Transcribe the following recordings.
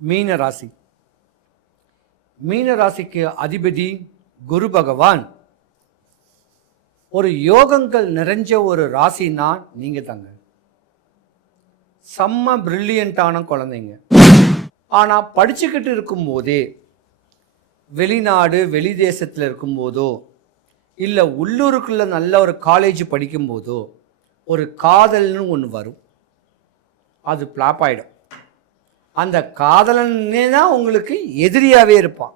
மீன ராசி. மீன ராசிக்கு அதிபதி குரு பகவான். ஒரு யோகங்கள் நிறைஞ்ச ஒரு ராசினா நீங்க தாங்க. செம்ம பிரில்லியண்டான குழந்தைங்க. ஆனா படிச்சுக்கிட்டு இருக்கும் போதே, வெளிநாடு வெளி தேசத்தில் இருக்கும்போதோ இல்லை உள்ளூருக்குள்ள நல்ல ஒரு காலேஜ் படிக்கும்போதோ ஒரு காதல்னு ஒன்று வரும். அது பிளாப் ஆகிடும். அந்த காதலனே தான் உங்களுக்கு எதிரியாகவே இருப்பான்.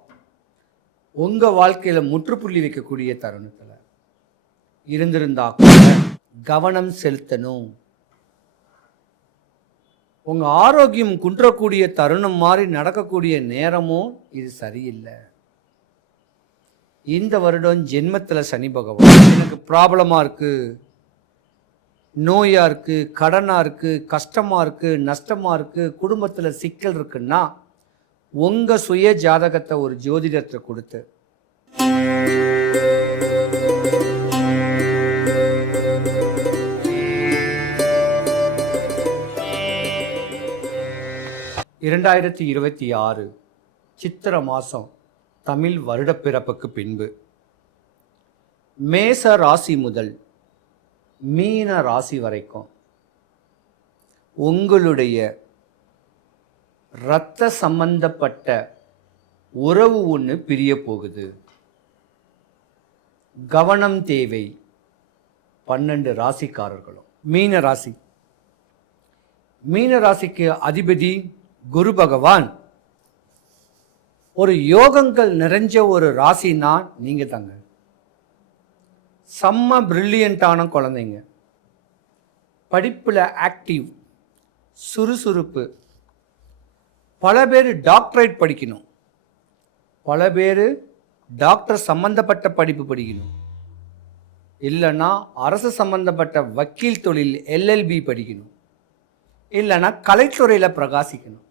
உங்கள் வாழ்க்கையில் முற்றுப்புள்ளி வைக்கக்கூடிய தருணத்தில் இருந்திருந்தா கூட கவனம் செலுத்தணும். உங்கள் ஆரோக்கியம் குன்றக்கூடிய தருணம் மாதிரி நடக்கக்கூடிய நேரமும் இது சரியில்லை. இந்த வருடம் ஜென்மத்தில் சனி பகவான் எனக்கு ப்ராப்ளமாக இருக்குது, நோயாக இருக்குது, கடனாக இருக்குது, கஷ்டமாக இருக்குது, நஷ்டமாக இருக்குது, குடும்பத்தில் சிக்கல் இருக்குன்னா உங்கள் சுய ஜாதகத்தை ஒரு ஜோதிடத்தை கொடுத்து (2026) சித்திர மாதம் தமிழ் வருடப்பிறப்புக்கு பின்பு மேச ராசி முதல் மீன ராசி வரைக்கும் உங்களுடைய இரத்த சம்பந்தப்பட்ட உறவு ஒன்று பிரிய போகுது. கவனம் தேவை 12 ராசிக்காரர்களும். மீன ராசி. மீன ராசிக்கு அதிபதி குரு பகவான். ஒரு யோகங்கள் நிறைஞ்ச ஒரு ராசினா நீங்க தாங்க. செம்ம பிரில்லியண்டான குழந்தைங்க. படிப்பில் ஆக்டிவ், சுறுசுறுப்பு. பல பேர் டாக்டரேட் படிக்கணும், பல பேர் டாக்டர் சம்பந்தப்பட்ட படிப்பு படிக்கணும், இல்லைன்னா அரசு சம்பந்தப்பட்ட வக்கீல் தொழில் LLB படிக்கணும், இல்லைன்னா கலைத்துறையில் பிரகாசிக்கணும்.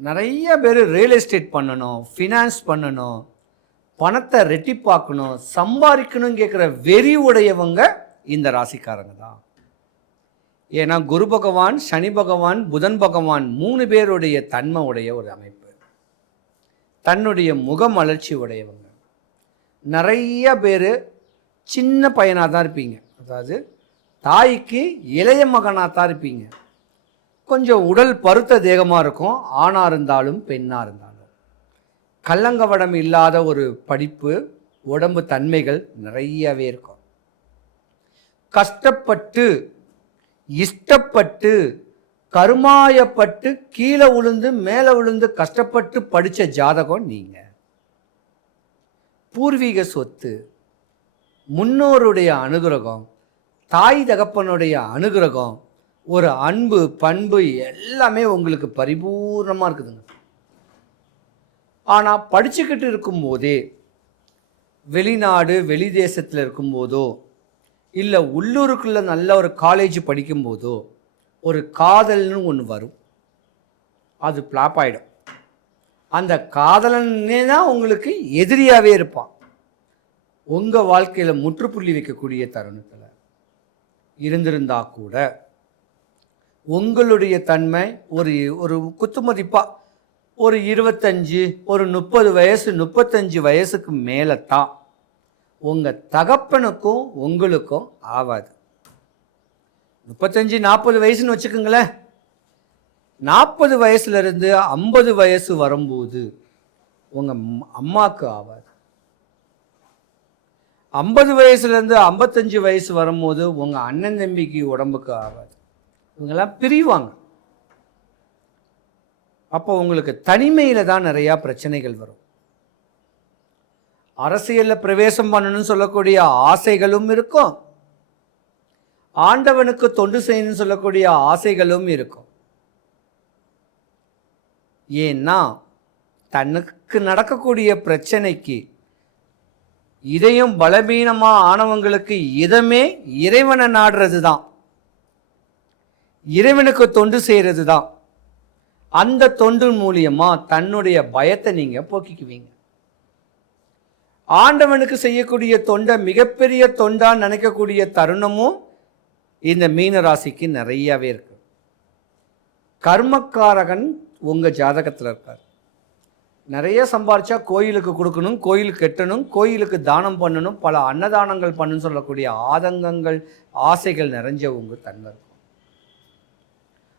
நிறைய பேர் ரியல் எஸ்டேட் பண்ணணும், ஃபினான்ஸ் பண்ணணும், பணத்தை ரெட்டிப்பாக்கணும், சம்பாதிக்கணும் கேட்குற வெறி உடையவங்க இந்த ராசிக்காரங்க தான். ஏன்னா குரு பகவான், சனி பகவான், புதன் பகவான் 3 பேருடைய தன்மை உடைய ஒரு அமைப்பு. தன்னுடைய முகமலர்ச்சி உடையவங்க. நிறைய பேர் சின்ன பையனாக தான் இருப்பீங்க. அதாவது தாய்க்கு இளைய மகனாக தான் இருப்பீங்க. கொஞ்சம் உடல் பருத்த தேகமாக இருக்கும், ஆணாக இருந்தாலும் பெண்ணாக இருந்தாலும். கள்ளங்கவடம் இல்லாத ஒரு படிப்பு, உடம்பு தன்மைகள் நிறையவே இருக்கும். கஷ்டப்பட்டு, இஷ்டப்பட்டு, கருமாயப்பட்டு, கீழே விழுந்து மேலே விழுந்து கஷ்டப்பட்டு படித்த ஜாதகம் நீங்கள். பூர்வீக சொத்து, முன்னோருடைய அனுகிரகம், தாய் தகப்பனுடைய அனுகிரகம், ஒரு அன்பு பண்பு எல்லாமே உங்களுக்கு பரிபூர்ணமாக இருக்குதுங்க. ஆனால் படிச்சுக்கிட்டு இருக்கும்போதே, வெளிநாடு வெளி தேசத்தில் இருக்கும்போதோ இல்லை உள்ளூருக்குள்ள நல்ல ஒரு காலேஜ் படிக்கும்போதோ ஒரு காதல்னு ஒன்று வரும். அது பிளாப் ஆகிடும். அந்த காதலனே தான் உங்களுக்கு எதிரியாகவே இருப்பான். உங்கள் வாழ்க்கையில் முற்றுப்புள்ளி வைக்கக்கூடிய தருணத்தில் இருந்திருந்தா கூட உங்களுடைய தன்மை ஒரு ஒரு குத்துமதிப்பாக ஒரு 25, ஒரு 30 வயசு, 35 வயசுக்கு மேலே தான் உங்கள் தகப்பனுக்கும் உங்களுக்கும் ஆகாது. 35, 40 வயசுன்னு வச்சுக்கோங்களேன். 40 வயசுலேருந்து 50 வயசு வரும்போது உங்கள் அம்மாவுக்கு ஆகாது. 50 வயசுலேருந்து 55 வயசு வரும்போது உங்கள் அண்ணன் தம்பிக்கு உடம்புக்கு ஆகாது. இவங்கெல்லாம் பிரிவாங்க. அப்போ உங்களுக்கு தனிமையில் தான் நிறையா பிரச்சனைகள் வரும். அரசியலில் பிரவேசம் பண்ணணும்னு சொல்லக்கூடிய ஆசைகளும் இருக்கும், ஆண்டவனுக்கு தொண்டு செய்யணும்னு சொல்லக்கூடிய ஆசைகளும் இருக்கும். ஏன்னா தனக்கு நடக்கக்கூடிய பிரச்சனைக்கு இதயம் பலவீனமாக ஆனவங்களுக்கு இதமே இறைவனை நாடுறது தான், இறைவனுக்கு தொண்டு செய்கிறது தான். அந்த தொண்டு மூலியமாக தன்னுடைய பயத்தை நீங்கள் போக்கிக்குவீங்க. ஆண்டவனுக்கு செய்யக்கூடிய தொண்டை மிகப்பெரிய தொண்டான்னு நினைக்கக்கூடிய தருணமும் இந்த மீன ராசிக்கு நிறையவே இருக்கு. கர்மக்காரகன் உங்கள் ஜாதகத்தில் இருக்கார். நிறைய சம்பாரிச்சா கோயிலுக்கு கொடுக்கணும், கோயிலுக்கு கட்டணும், கோயிலுக்கு தானம் பண்ணணும், பல அன்னதானங்கள் பண்ணணும்னு சொல்லக்கூடிய ஆதங்கங்கள் ஆசைகள் நிறைஞ்ச உங்கள் தன்மை இருக்கும்.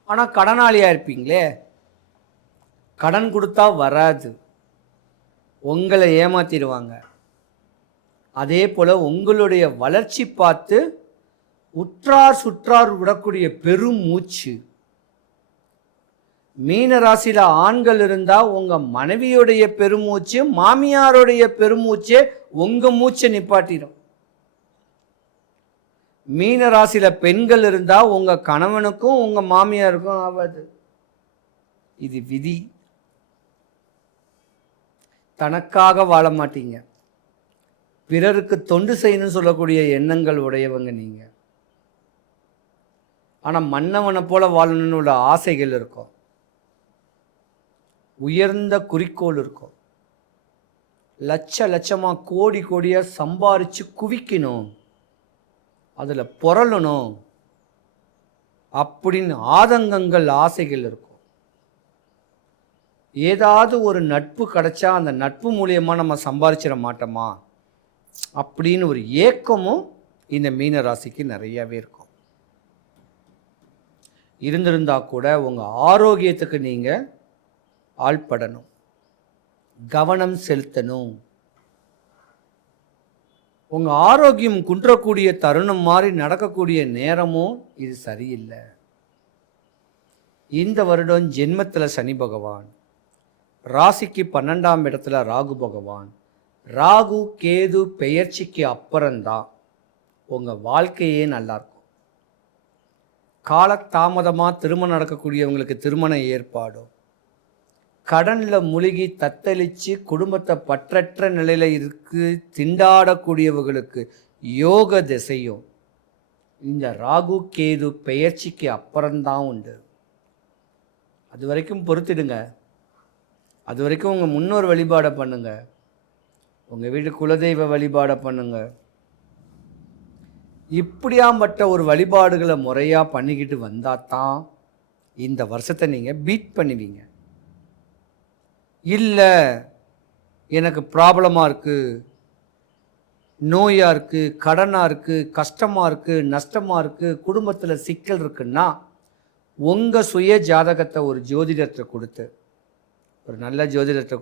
ஆனால் கடனாளியாக இருப்பீங்களே, கடன் கொடுத்தா வராது, உங்களை ஏமாற்றிடுவாங்க. அதே போல் உங்களுடைய வளர்ச்சி பார்த்து உற்றார் சுற்றார் விடக்கூடிய பெரும் மூச்சு. மீன ராசியில் ஆண்கள் இருந்தால் உங்கள் மனைவியுடைய பெருமூச்சு, மாமியாருடைய பெருமூச்சே உங்கள் மூச்சை நிப்பாட்டிடும். மீன ராசியில் பெண்கள் இருந்தால் உங்கள் கணவனுக்கும் உங்கள் மாமியாருக்கும் ஆகாது. இது விதி. தனக்காக வாழ மாட்டீங்க, பிறருக்கு தொண்டு செய்யணும்னு சொல்லக்கூடிய எண்ணங்கள் உடையவங்க நீங்கள். ஆனால் மன்னவனை போல வாழணும்னு உள்ள ஆசைகள் இருக்கும், உயர்ந்த குறிக்கோள் இருக்கும். லட்சமாக கோடி கோடியாக சம்பாரித்து குவிக்கணும், அதில் புரளணும் அப்படின்னு ஆதங்கங்கள் ஆசைகள் இருக்கும். ஏதாவது ஒரு நட்பு கிடைச்சா அந்த நட்பு மூலியமாக நம்ம சம்பாரிச்சிட மாட்டோமா அப்படின்னு ஒரு ஏக்கமும் இந்த மீன ராசிக்கு நிறையவே இருக்கும். இருந்திருந்தா கூட உங்கள் ஆரோக்கியத்துக்கு நீங்கள் ஆள்படணும், கவனம் செலுத்தணும். உங்கள் ஆரோக்கியம் குன்றக்கூடிய தருணம் மாதிரி நடக்கக்கூடிய நேரமும் இது சரியில்லை. இந்த வருடம் ஜென்மத்தில் சனி பகவான், ராசிக்கு 12ஆம் இடத்துல ராகு பகவான். ராகு கேது பெயர்ச்சிக்கு அப்புறம்தான் உங்கள் வாழ்க்கையே நல்லாயிருக்கும். காலதாமதமாக திருமணம் நடக்கக்கூடியவங்களுக்கு திருமண ஏற்பாடும், கடனில் முழுகி தத்தளித்து குடும்பத்தை பற்றற்ற நிலையில் திண்டாடக்கூடியவர்களுக்கு யோக திசையும் இந்த ராகு கேது பெயர்ச்சிக்கு அப்புறம்தான் உண்டு. அது வரைக்கும் பொறுத்திடுங்க. அது வரைக்கும் உங்கள் முன்னோர் வழிபாடை பண்ணுங்க, உங்கள் வீட்டு குலதெய்வ வழிபாடை பண்ணுங்க. இப்படியாம்பட்ட ஒரு வழிபாடுகளை முறையாக பண்ணிக்கிட்டு வந்தால் தான் இந்த வருஷத்தை நீங்கள் பீட் பண்ணுவீங்க. இல்லை எனக்கு ப்ராப்ளமாக இருக்குது, நோயாக இருக்குது, கடனாக இருக்குது, கஷ்டமாக இருக்குது, நஷ்டமாக இருக்குது, குடும்பத்தில் சிக்கல் இருக்குன்னா உங்கள் சுய ஜாதகத்தை ஒரு ஜோதிடத்தை கொடுத்து, ஒரு நல்ல ஜோதிடத்தை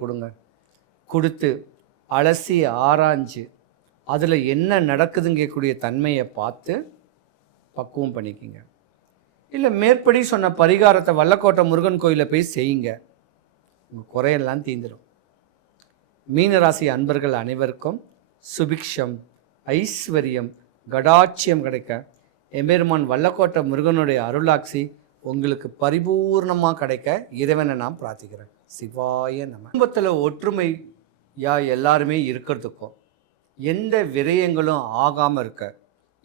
கொடுத்து அலசி ஆராய்ஞ்சு அதில் என்ன நடக்குதுங்கக்கூடிய தன்மையை பார்த்து பக்குவம் பண்ணிக்கிங்க. இல்லை மேற்படி சொன்ன பரிகாரத்தை வல்லக்கோட்டை முருகன் கோயிலில் போய் செய்யுங்க, உங்கள் குறையெல்லாம் தீந்துடும். மீனராசி அன்பர்கள் அனைவருக்கும் சுபிக்ஷம், ஐஸ்வர்யம், கடாட்சியம் கிடைக்க எம்பெருமான் வல்லக்கோட்டை முருகனுடைய அருளாட்சி உங்களுக்கு பரிபூர்ணமாக கிடைக்க இறைவனை நான் பிரார்த்திக்கிறேன். சிவாய நம. குடும்பத்தில் ஒற்றுமையா எல்லாருமே இருக்கிறதுக்கும் எந்த விரயங்களும் ஆகாமல் இருக்க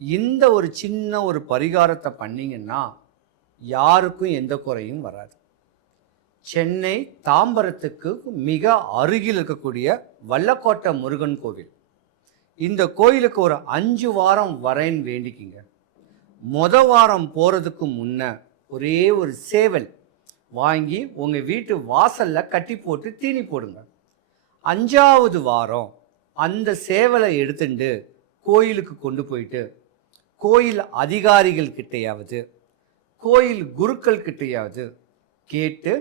இந்த ஒரு சின்ன ஒரு பரிகாரத்தை பண்ணிங்கன்னா யாருக்கும் எந்த குறையும் வராது. சென்னை தாம்பரத்துக்கு மிக அருகில் இருக்கக்கூடிய வல்லக்கோட்டை முருகன் கோவில். இந்த கோயிலுக்கு ஒரு 5 வாரம் வரேன்னு வேண்டிக்கிங்க. வாரம் போகிறதுக்கு முன்ன ஒரே ஒரு சேவல் வாங்கி உங்கள் வீட்டு வாசலில் கட்டி போட்டு தீனி போடுங்க. 5ஆவது வாரம் அந்த சேவலை எடுத்துட்டு கோயிலுக்கு கொண்டு போயிட்டு கோயில் அதிகாரிகள் கிட்டையாவது கோயில் குருக்கள் கிட்டையாவது கேட்டு,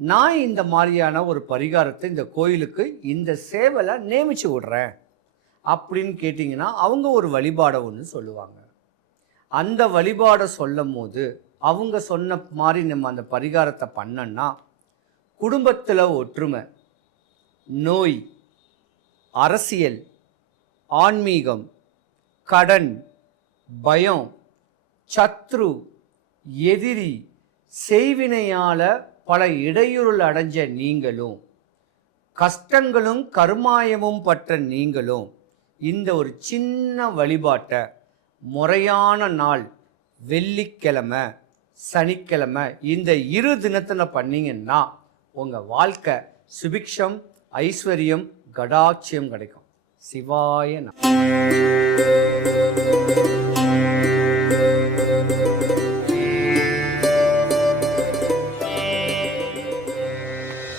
நான் இந்த மாதிரியான ஒரு பரிகாரத்தை இந்த கோயிலுக்கு இந்த சேவலை நியமிச்சு விடுறேன் அப்படின்னு கேட்டிங்கன்னா அவங்க ஒரு வழிபாடை ஒன்று சொல்லுவாங்க. அந்த வழிபாடை சொல்லும் போது அவங்க சொன்ன மாதிரி நம்ம அந்த பரிகாரத்தை பண்ணோன்னா குடும்பத்தில் ஒற்றுமை, நோய், அரசியல், ஆன்மீகம், கடன், பயம், சத்ரு, எதிரி, செய்வினையால் பல இடையூறுகள் அடைஞ்ச நீங்களும் கஷ்டங்களும் கருமாயமும் பற்ற நீங்களும் இந்த ஒரு சின்ன வழிபாட்டை முறையான நாள் வெள்ளிக்கிழமை, சனிக்கிழமை இந்த 2 தினத்தில் பண்ணிங்கன்னா உங்கள் வாழ்க்கை சுபிக்ஷம், ஐஸ்வர்யம், கடாட்சியம் கிடைக்கும். சிவாய நம.